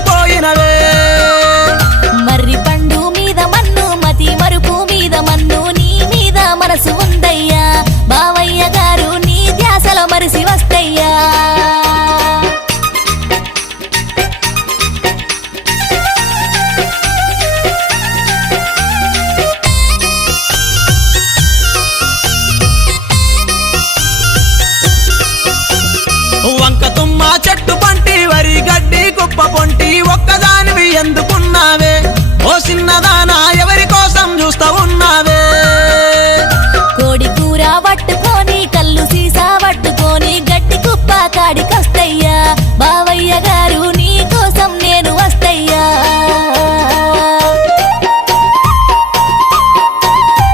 మరిచిపోయినవే మర్రి పండు మీద మన్ను మతి మరుపు మీద మన్ను నీ మీద మనసు ఉందయ్యా బావయ్య గారు నీ ధ్యాసలో మరిసి వస్తయ్యా వంక తుమ్మ చెట్టు పంటి వరి గడ్డి కుప్ప పొంటి ఒక్కదానివి ఎందుకు